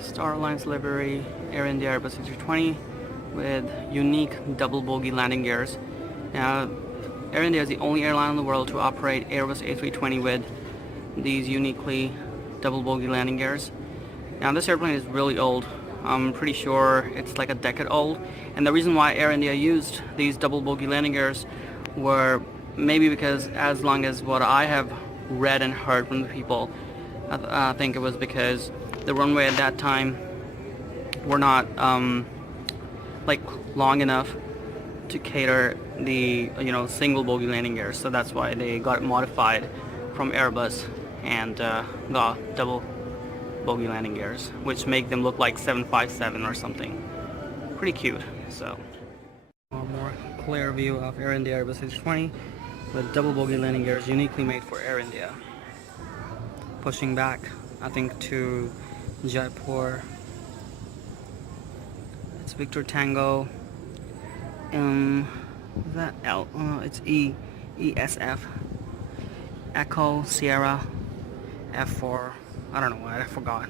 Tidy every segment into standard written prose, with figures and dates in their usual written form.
Star Alliance livery, Air India Airbus A320 with unique double bogey landing gears. Now, Air India is the only airline in the world to operate Airbus A320 with these uniquely double bogey landing gears. Now, this airplane is really old. I'm pretty sure it's like a decade old, and the reason why Air India used these double bogey landing gears were maybe because, as long as what I have read and heard from the people, I think it was because the runway at that time were not like long enough to cater the single bogey landing gears, so that's why they got it modified from Airbus and got double bogey landing gears, which make them look like 757 or something. Pretty cute. So a more clear view of Air India Airbus A320 with double bogey landing gears uniquely made for Air India. Pushing back, I think, to Jaipur. It's Victor Tango. Is that L? It's ESF. Echo Sierra F4. I don't know what, I forgot.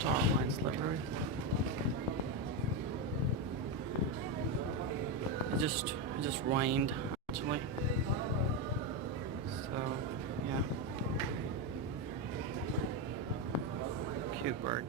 Star Alliance livery. It just rained actually. So yeah. Cute bird.